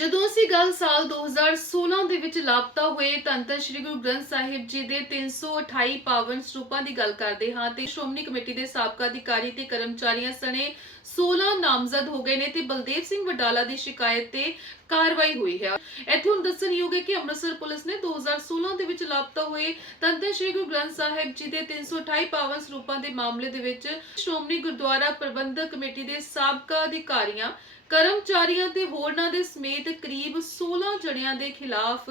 ਜਦੋਂ ਅਸੀਂ ਗੱਲ ਸਾਲ 2016 ਦੇ ਵਿੱਚ ਲਾਪਤਾ ਹੋਏ ਧੰਨ ਸ੍ਰੀ ਗੁਰੂ ਗ੍ਰੰਥ ਸਾਹਿਬ ਜੀ ਦੇ 328 ਪਾਵਨ ਸਰੂਪਾਂ ਦੀ ਗੱਲ ਕਰਦੇ ਹਾਂ ਤੇ ਸ਼੍ਰੋਮਣੀ ਕਮੇਟੀ ਦੇ ਸਾਬਕਾ ਅਧਿਕਾਰੀ ਤੇ ਕਰਮਚਾਰੀਆਂ ਸਣੇ 16 ਨਾਮਜ਼ਦ ਹੋ ਗਏ ਨੇ ਤੇ ਬਲਦੇਵ ਸਿੰਘ ਵਡਾਲਾ ਦੀ ਸ਼ਿਕਾਇਤ ਤੇ ਕਾਰਵਾਈ ਹੋਈ ਹੈ। ਇੱਥੇ ਹੁਣ ਦੱਸਣਯੋਗ ਹੈ ਕਿ ਅੰਮ੍ਰਿਤਸਰ ਪੁਲਿਸ ਨੇ 2016 ਦੇ ਵਿੱਚ ਲਾਪਤਾ ਹੋਏ ਧੰਨ ਸ੍ਰੀ ਗੁਰੂ ਗ੍ਰੰਥ ਸਾਹਿਬ ਜੀ ਦੇ 328 ਪਾਵਨ ਸਰੂਪਾਂ ਦੇ ਮਾਮਲੇ ਦੇ ਵਿੱਚ ਸ਼੍ਰੋਮਣੀ ਗੁਰਦੁਆਰਾ ਪ੍ਰਬੰਧਕ ਕਮੇਟੀ ਦੇ ਸਾਬਕਾ ਅਧਿਕਾਰੀਆਂ ਕਰਮਚਾਰੀਆਂ ਤੇ ਹੋਰਨਾਂ ਦੇ ਸਮੇਤ ਕਰੀਬ 16 ਜਣਿਆਂ ਦੇ ਖਿਲਾਫ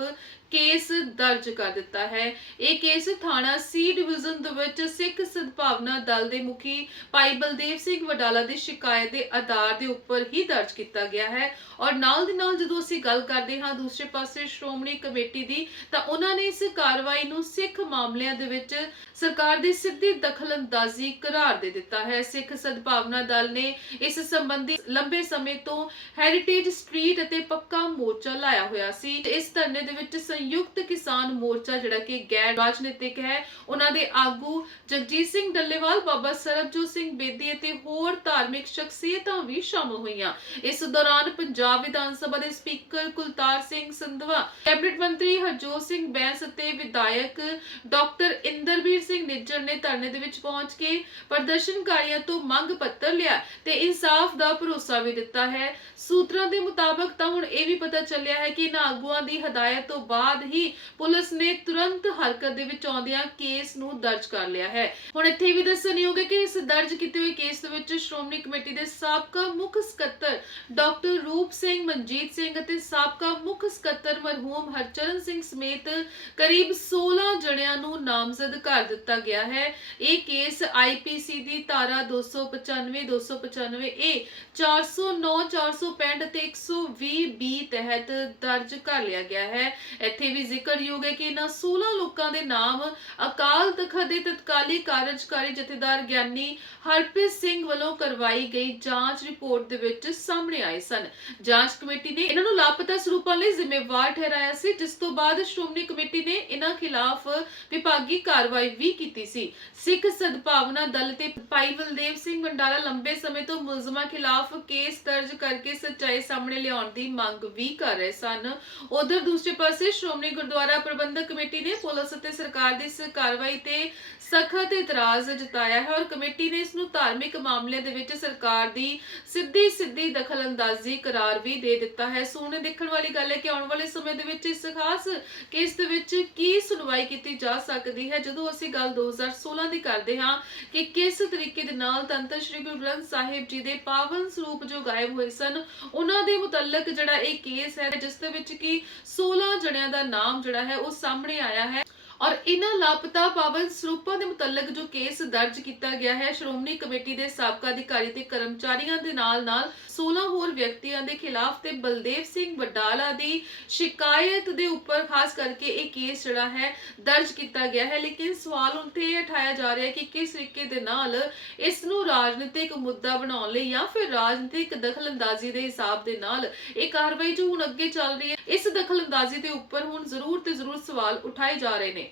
ਕੇਸ ਦਰਜ ਕਰ ਦਿੱਤਾ ਹੈ। ਇਹ ਕੇਸ ਥਾਣਾ ਸੀ ਡਿਵੀਜ਼ਨ ਦੇ ਵਿੱਚ ਸਿੱਖ ਸਦਭਾਵਨਾ ਦਲ ਦੇ ਮੁਖੀ ਭਾਈ ਬਲਦੇਵ ਸਿੰਘ ਵਡਾਲਾ ਦੀ ਸ਼ਿਕਾਇਤ ਦੇ ਆਧਾਰ ਦੇ ਉੱਪਰ ਹੀ ਦਰਜ ਕੀਤਾ ਗਿਆ ਹੈ। ਔਰ ਨਾਲ ਦੀ ਨਾਲ ਜਦੋਂ ਅਸੀਂ ਗੱਲ ਕਰਦੇ ਹਾਂ ਦੂਸਰੇ ਪਾਸੇ ਸ਼੍ਰੋਮਣੀ ਕਮੇਟੀ ਦੀ, ਤਾਂ ਉਹਨਾਂ ਨੇ ਇਸ ਕਾਰਵਾਈ ਨੂੰ ਸਿੱਖ ਮਾਮਲਿਆਂ ਦੇ ਵਿੱਚ ਸਰਕਾਰ ਦੀ ਸਿੱਧੀ ਦਖਲਅੰਦਾਜ਼ੀ ਕਰਾਰ ਦੇ ਦਿੱਤਾ ਹੈ। ਸਿੱਖ ਸਦਭਾਵਨਾ ਦਲ ਨੇ ਇਸ ਸੰਬੰਧੀ ਲੰਬੇ ਸਮੇਂ ਤੋਂ ਹੈਰੀਟੇਜ ਸਟਰੀਟ ਅਤੇ ਪੱਕਾ ਮੋਰਚਾ ਲਾਇਆ ਹੋਇਆ ਸੀ ਇਸ ਧਰਨੇ ਦੇ ਵਿੱਚ ਸੰਯੁਕਤ ਕਿਸਾਨ ਮੋਰਚਾ ਜਿਹੜਾ ਕਿ ਗੈਰ ਰਾਜਨੀਤਿਕ ਹੈ, ਉਹਨਾਂ ਦੇ ਆਗੂ ਜਗਜੀਤ ਸਿੰਘ ਡੱਲੇਵਾਲ, ਬਾਬਾ ਸਰਬਜੋਤ ਸਿੰਘ ਬੇਦੀ ਅਤੇ ਹੋਰ ਧਾਰਮਿਕ ਸ਼ਖਸੀਅਤਾਂ ਵੀ ਸ਼ਾਮਲ ਹੋਈਆਂ। ਇਸ ਦੌਰਾਨ ਪੰਜਾਬ ਵਿਧਾਨ ਸਭਾ ਦੇ ਸਪੀਕਰ ਕੁਲਤਾਰ ਸਿੰਘ ਸੰਧਵਾ, ਕੈਬਨਿਟ ਮੰਤਰੀ ਹਰਜੋਤ ਸਿੰਘ ਬੈਂਸ ਅਤੇ ਵਿਧਾਇਕ ਡਾਕਟਰ ਇੰਦਰਵੀਰ ਸਿੰਘ ਨਿੱਜਰ ਨੇ ਧਰਨੇ ਦੇ ਵਿੱਚ ਪਹੁੰਚ ਕੇ ਪ੍ਰਦਰਸ਼ਨਕਾਰੀਆਂ ਤੋਂ ਮੰਗ ਪੱਤਰ ਲਿਆ ਤੇ ਇਨਸਾਫ ਦਾ ਭਰੋਸਾ ਵੀ ਦਿੱਤਾ ਹੈ। ਸੂਤਰਾਂ ਦੇ ਮੁਤਾਬਕ ਤਾਂ ਹੁਣ ਇਹ ਵੀ ਪਤਾ ਚੱਲਿਆ ਹੈ ਕਿ ਇਹਨਾਂ ਆਗੂਆਂ ਦੀ ਹਦਾਇਤ ਤੋਂ ਬਾਅਦ ਹੀ ਪੁਲਿਸ ਨੇ ਤੁਰੰਤ ਹਰਕਤ ਦੇ ਵਿੱਚ ਆਉਂਦਿਆਂ ਕੇਸ ਨੂੰ ਦਰਜ ਕਰ ਲਿਆ ਹੈ। ਹੁਣ ਇੱਥੇ ਵੀ ਦੱਸਣਯੋਗ ਹੈ ਕਿ ਇਸ ਦਰਜ ਕੀਤੇ ਹੋਏ ਕੇਸ ਦੇ ਵਿੱਚ ਸ਼੍ਰੋਮਣੀ ਕਮੇਟੀ ਦੇ ਸਾਬਕਾ ਮੁੱਖ ਸਕੱਤਰ ਡਾਕਟਰ ਰੂਪ ਸਿੰਘ ਮਨਜੀਤ ਸਿੰਘ ਅਤੇ ਸਾਬਕਾ ਮੁੱਖ ਸਕੱਤਰ ਮਰਹੂਮ ਹਰਚਰਨ ਸਿੰਘ ਸਮੇਤ ਕਰੀਬ 16 ਜਣਿਆਂ ਨੂੰ ਨਾਮਜ਼ਦ ਕਰ ਦਿੱਤਾ ਗਿਆ ਹੈ। ਇਹ ਕੇਸ ਆਈਪੀਸੀ ਦੀ ਧਾਰਾ 295 295 ਏ 409 465 ਅਤੇ 120 ਬੀ ਤਹਿਤ ਦਰਜ ਕਰ ਲਿਆ ਗਿਆ ਹੈ। ਇੱਥੇ ਵੀ ਜ਼ਿਕਰਯੋਗ ਹੈ ਕਿ ਇਹਨਾਂ 16 ਲੋਕਾਂ ਦੇ ਨਾਮ ਅਕਾਲ ਤਖਤ ਦੇ ਤਤਕਾਲੀ ਕਾਰਜਕਾਰੀ ਜਥੇਦਾਰ ਗਿਆਨੀ ਹਰਪ੍ਰੀਤ ਸਿੰਘ ਵੱਲੋਂ ਕਰਵਾਈ ਗਈ ਜਾਂਚ ਰਿਪੋਰਟ ਦੇ ਵਿੱਚ ਸਾਹਮਣੇ ਆਏ ਸਨ। ਜਾਂਚ ਕਮੇਟੀ ਨੇ ਇਹਨਾਂ ਨੂੰ ਲਾਪਤਾ ਸਰੂਪਾਂ ਲਈ ਜ਼ਿੰਮੇਵਾਰ ਠਹਿਰਾਇਆ ਸੀ, ਜਿਸ ਤੋਂ ਬਾਅਦ ਸ਼੍ਰੋਮਣੀ ਕਮੇਟੀ ਨੇ ਇਹਨਾਂ ਖਿਲਾਫ ਵਿਭਾਗੀ ਕਾਰਵਾਈ ਵੀ ਕੀਤੀ ਸੀ। ਸਿੱਖ ਸਦਭਾਵਨਾ ਦਲ ਤੇ ਭਾਈ ਬਲਦੇਵ ਸਿੰਘ ਮੰਡਾਲਾ ਲੰਬੇ ਸਮੇਂ ਤੋਂ ਮੁਲਜ਼ਮਾਂ ਖਿਲਾਫ ਕੇਸ ਦਰਜ ਕਰਕੇ ਸੱਚਾਈ ਸਾਹਮਣੇ ਲਿਆਉਣ ਦੀ ਮੰਗ ਵੀ ਕਰ ਰਹੇ ਸਨ। ਉਧਰ ਦੂਸਰੇ ਪਾਸੇ ਸ਼੍ਰੋਮਣੀ ਗੁਰਦੁਆਰਾ ਪ੍ਰਬੰਧਕ ਕਮੇਟੀ ਨੇ ਪੁਲਿਸ ਅਤੇ ਸਰਕਾਰ ਦੀ ਇਸ ਕਾਰਵਾਈ ਤੇ ਸਖਤ ਇਤਰਾਜ਼ ਜਤਾਇਆ ਹੈ ਔਰ ਕਮੇਟੀ ਨੇ ਇਸ ਨੂੰ ਧਾਰਮਿਕ ਮਾਮਲੇ ਦੇ ਵਿੱਚ ਸਰਕਾਰ ਦੀ ਸਿੱਧੀ ਸਿੱਧੀ ਦਖਲਅੰਦਾਜ਼ੀ ਕਰਾਰ ਵੀ ਦੇ ਦਿੱਤਾ ਹੈ। ਸੋਨੇ ਦੇਖਣ ਵਾਲੀ ਗੱਲ ਹੈ ਕਿ ਆਉਣ ਵਾਲੇ ਸਮੇਂ ਦੇ ਵਿੱਚ ਇਸ ਖਾਸ ਕੇਸ ਦੇ ਵਿੱਚ ਕੀ ਸੁਣਵਾਈ ਕੀਤੀ ਜਾ ਸਕਦੀ ਹੈ? ਜਦੋਂ ਅਸੀਂ ਗੱਲ 2016 ਦੀ ਕਰਦੇ ਹਾਂ ਕਿ ਕਿਸ ਤਰੀਕੇ ਦੇ ਨਾਲ ਤੰਤਰ ਸ੍ਰੀ ਗੁਰੂ ਗ੍ਰੰਥ ਸਾਹਿਬ ਜੀ ਦੇ ਪਾਵਨ ਸਰੂਪ ਜੋ ਗਾਇਬ ਹੋਏ ਸਨ। ਉਹਨਾਂ ਦੇ ਮੁਤਲਕ ਜਿਹੜਾ ਇਹ ਕੇਸ ਹੈ, ਜਿਸ ਦੇ ਵਿੱਚ ਕਿ 16 ਜਣਿਆਂ ਦਾ ਨਾਮ ਜਿਹੜਾ ਹੈ, ਉਹ ਸਾਹਮਣੇ ਆਇਆ ਹੈ। ਔਰ ਇਹਨਾਂ ਲਾਪਤਾ ਪਾਵਨ ਸਰੂਪਾਂ ਦੇ ਮੁਤਲਕ ਜੋ ਕੇਸ ਦਰਜ ਕੀਤਾ ਗਿਆ ਹੈ, ਸ਼੍ਰੋਮਣੀ ਕਮੇਟੀ ਦੇ ਸਾਬਕਾ ਅਧਿਕਾਰੀ ਤੇ ਕਰਮਚਾਰੀਆਂ ਦੇ ਨਾਲ-ਨਾਲ 16 ਹੋਰ ਵਿਅਕਤੀਆਂ ਦੇ ਖਿਲਾਫ ਤੇ ਬਲਦੇਵ ਸਿੰਘ ਵਡਾਲਾ ਦੀ ਸ਼ਿਕਾਇਤ ਦੇ ਉੱਪਰ ਖਾਸ ਕਰਕੇ ਇਹ ਕੇਸ ਜਿਹੜਾ ਹੈ ਦਰਜ ਕੀਤਾ ਗਿਆ ਹੈ। ਲੇਕਿਨ ਸਵਾਲ ਉੱਥੇ ਇਹ ਉਠਾਇਆ ਜਾ ਰਿਹਾ ਹੈ ਕਿ ਕਿਸ ਤਰੀਕੇ ਦੇ ਨਾਲ ਇਸ ਨੂੰ ਰਾਜਨੀਤਿਕ ਮੁੱਦਾ ਬਣਾਉਣ ਲਈ ਜਾਂ ਫਿਰ ਰਾਜਨੀਤਿਕ ਦਖਲਅੰਦਾਜ਼ੀ ਦੇ ਹਿਸਾਬ ਦੇ ਨਾਲ ਇਹ ਕਾਰਵਾਈ ਜੋ ਹੁਣ ਅੱਗੇ ਚੱਲ ਰਹੀ ਹੈ, ਇਸ ਦਖਲਅੰਦਾਜ਼ੀ ਦੇ ਉੱਪਰ ਹੁਣ ਜ਼ਰੂਰ ਤੇ ਜ਼ਰੂਰ ਸਵਾਲ ਉਠਾਏ ਜਾ ਰਹੇ ਨੇ।